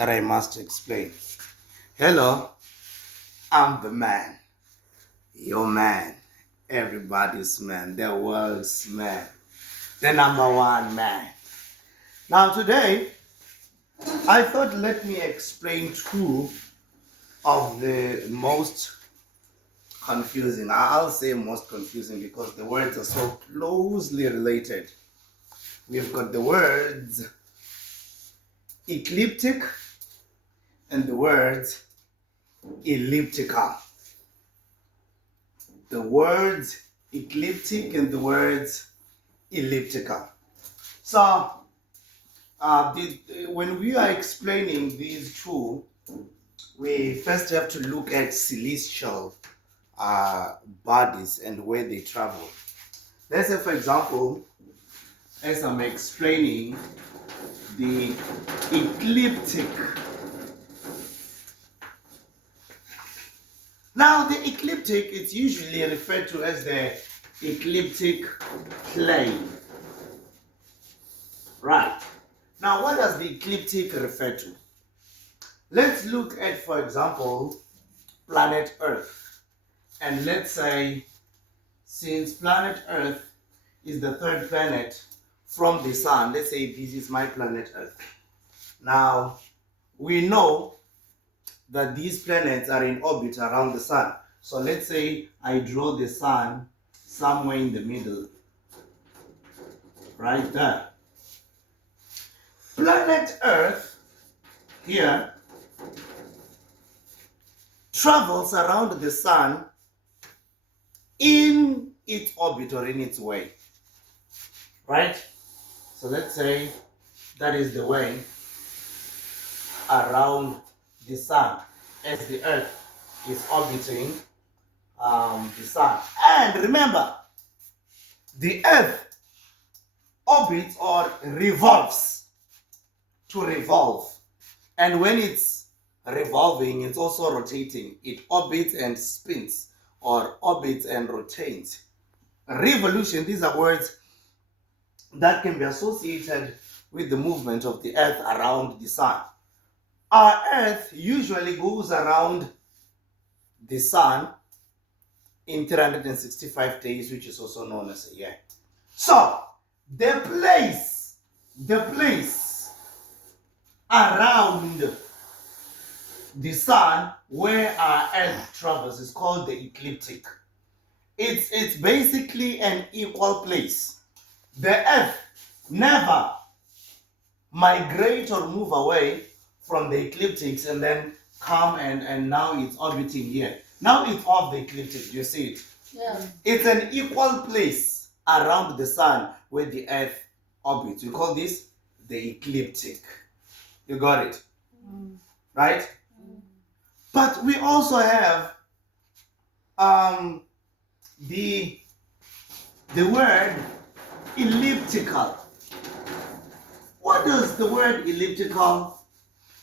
that I must explain. Hello, I'm the man, your man, everybody's man, the world's man, the number one man. Now today, I thought let me explain two of the most confusing. I'll say most confusing because the words are so closely related. We've got the words ecliptic and the words elliptical. The words ecliptic and the words elliptical. So, when we are explaining these two, we first have to look at celestial bodies and where they travel. Let's say, for example, as I'm explaining the ecliptic. Now, the ecliptic is usually referred to as the ecliptic plane. Right. Now, what does the ecliptic refer to? Let's look at, for example, planet Earth. And let's say, since planet Earth is the third planet from the sun, let's say this is my planet Earth. Now, we know that these planets are in orbit around the sun. So let's say I draw the sun somewhere in the middle, right there. Planet Earth here travels around the sun in its orbit or in its way, right? So let's say that is the way around the sun as the Earth is orbiting the sun. And remember, the Earth orbits or revolves to revolve. And when it's revolving, it's also rotating. It orbits and spins or orbits and rotates. Revolution, these are words that can be associated with the movement of the Earth around the sun. Our Earth usually goes around the sun in 365 days, which is also known as a year. So, the place around the sun where our Earth travels is called the ecliptic. It's basically an equal place. The Earth never migrate or move away from the ecliptics and then come and now it's orbiting here. Now it's off the ecliptic, you see it? Yeah. It's an equal place around the sun where the Earth orbits. We call this the ecliptic. You got it? Right? But we also have the word elliptical. What does the word elliptical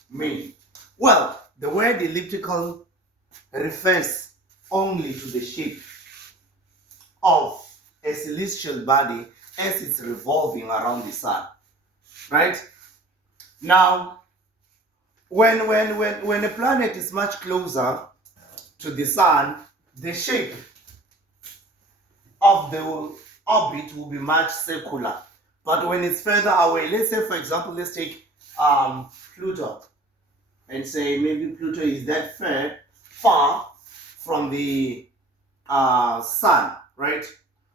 mean? Well, the word elliptical refers only to the shape of a celestial body as it's revolving around the sun. Right? Now, when a planet is much closer to the sun, the shape of the orbit will be much circular. But when it's further away, let's say, for example, let's take Pluto and say maybe Pluto is that far from the sun, right?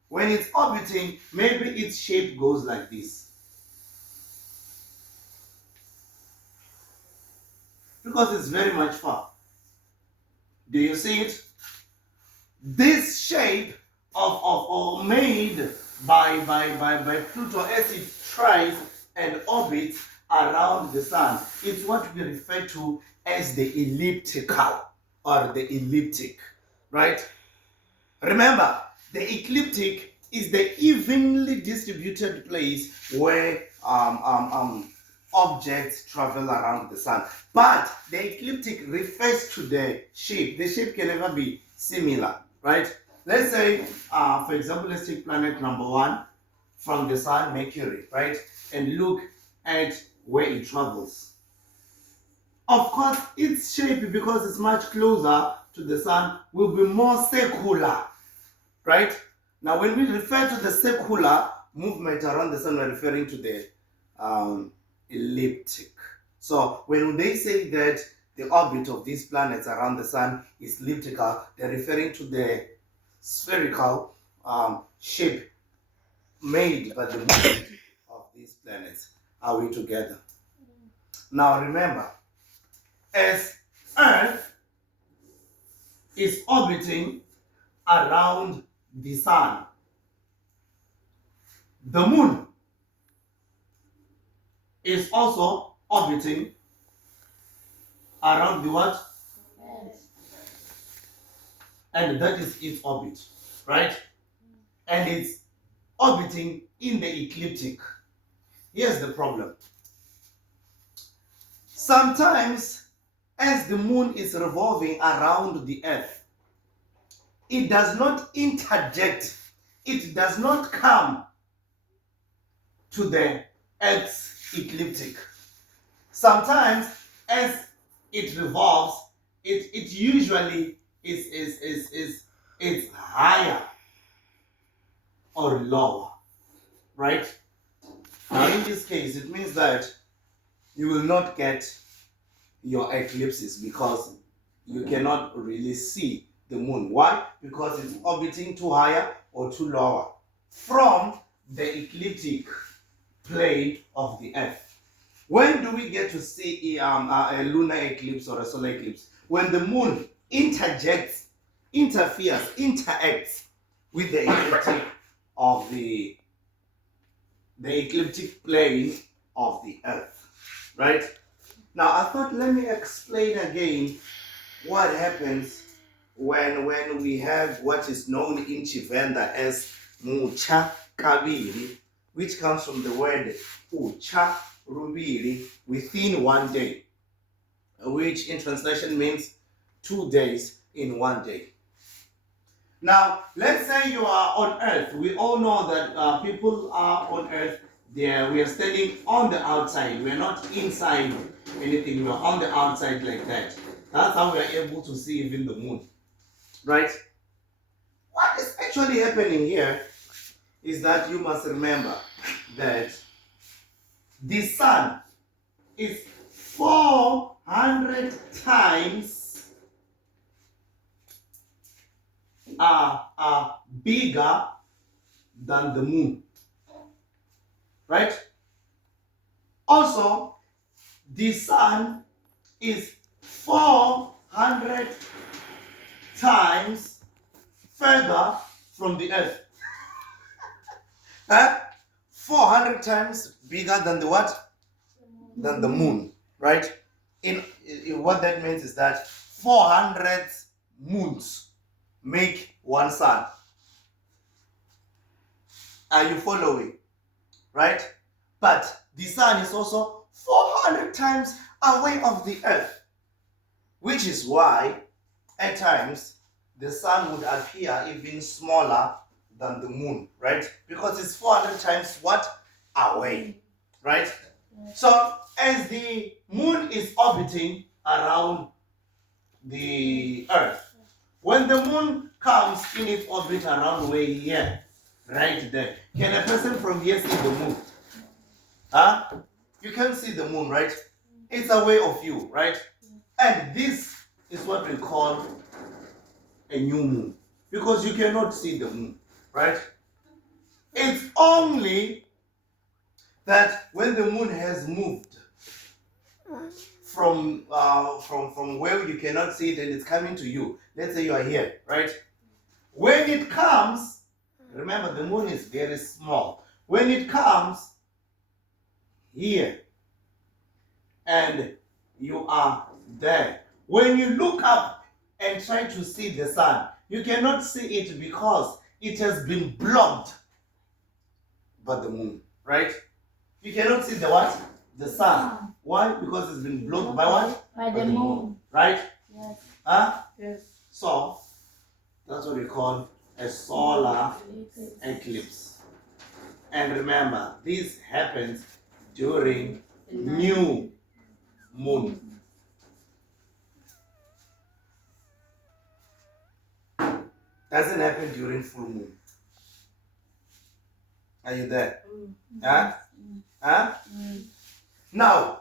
When it's orbiting, maybe its shape goes like this. Because it's very much far. Do you see it? This shape of made by Pluto as it tries and orbits around the sun, it's what we refer to as the elliptical or the elliptic, right? Remember, the ecliptic is the evenly distributed place where objects travel around the sun. But the ecliptic refers to the shape. The shape can never be similar, right? Let's say, for example, let's take planet number 1 from the sun, Mercury, right? And look at where it travels. Of course, its shape, because it's much closer to the sun, will be more circular, right? Now, when we refer to the circular movement around the sun, we're referring to the elliptic. So, when they say that the orbit of these planets around the sun is elliptical, they're referring to the spherical shape made by the movement of these planets. Are we together? Now, remember, as Earth is orbiting around the sun, the moon is also orbiting around the what? And that is its orbit, right? And it's orbiting in the ecliptic. Here's the problem. Sometimes, as the moon is revolving around the earth, it does not interject, it does not come to the earth's ecliptic. Sometimes, as it revolves, it usually is higher or lower, right? Now, in this case, it means that you will not get your eclipses because you cannot really see the moon. Why? Because it's orbiting too higher or too lower from the ecliptic plane of the earth. When do we get to see a lunar eclipse or a solar eclipse? When the moon interjects, interferes, interacts with the ecliptic of the ecliptic plane of the earth, right? Now, I thought, let me explain again what happens when we have what is known in Chivenda as mucha kabili, which comes from the word ucha rubili, within one day, which in translation means 2 days in 1 day. Now, let's say you are on Earth. We all know that people are on Earth. We are standing on the outside. We're not inside anything. We're on the outside like that. That's how we're able to see even the moon. Right? What is actually happening here is that you must remember that the sun is 400 times bigger than the moon, right? Also, the sun is 400 times further from the earth. 400 times bigger than the what? Than the moon, right? In what that means is that 400 moons make one sun. Are you following? Right? But the sun is also 400 times away of the earth, which is why at times the sun would appear even smaller than the moon, right? Because it's 400 times what? Away, right? So as the moon is orbiting around the earth, when the moon comes in its orbit around way here, right there, can a person from here see the moon? Huh? You can see the moon, right? It's away of you, right? And this is what we call a new moon, because you cannot see the moon, right? It's only that when the moon has moved from where you cannot see it and it's coming to you. Let's say you are here, right? When it comes, remember the moon is very small. When it comes here and you are there, when you look up and try to see the sun, you cannot see it because it has been blocked by the moon, right? You cannot see the what? The sun. Why? Because it's been blocked by what? By the moon. Right? Yes. Huh? Yes. So, that's what we call a solar eclipse. And remember, this happens during new moon. Doesn't happen during full moon. Are you there? Huh? Huh? Now,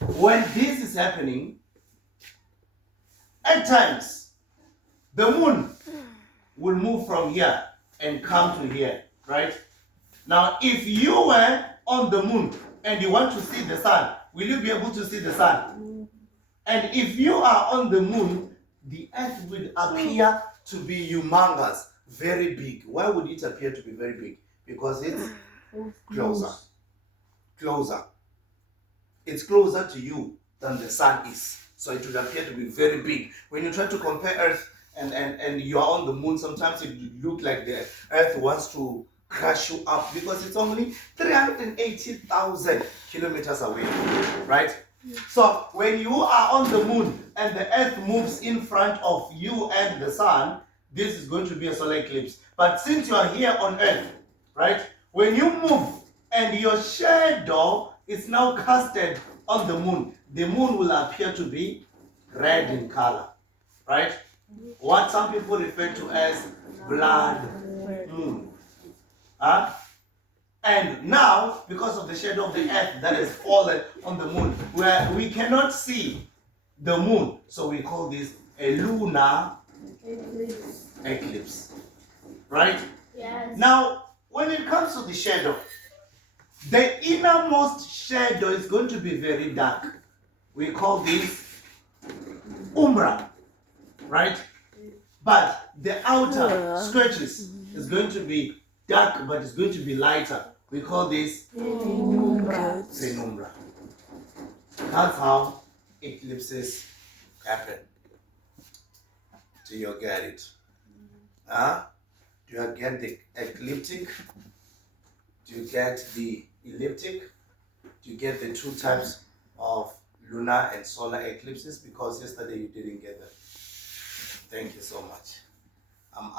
when this is happening, at times, the moon will move from here and come to here, right? Now, if you were on the moon and you want to see the sun, will you be able to see the sun? And if you are on the moon, the earth will appear to be humongous, very big. Why would it appear to be very big? Because it's closer. Closer. It's closer to you than the sun is. So it would appear to be very big. When you try to compare Earth and you are on the moon, sometimes it look like the Earth wants to crush you up because it's only 380,000 kilometers away, right? So when you are on the moon and the Earth moves in front of you and the sun, this is going to be a solar eclipse. But since you are here on Earth, right? When you move and your shadow is now casted on the moon will appear to be red in color, right? What some people refer to as blood moon. Huh? And now, because of the shadow of the earth that has fallen on the moon, where we cannot see the moon, so we call this a lunar eclipse. Right? Yes. Now, when it comes to the shadow, the innermost shadow is going to be very dark. We call this umbra, right? But the outer stretches is going to be dark, but it's going to be lighter. We call this penumbra. That's how eclipses happen. Do you get it? Huh? Do you get the ecliptic? Do you get the elliptic? Do you get the two types of lunar and solar eclipses? Because yesterday you didn't get them. Thank you so much. I'm out.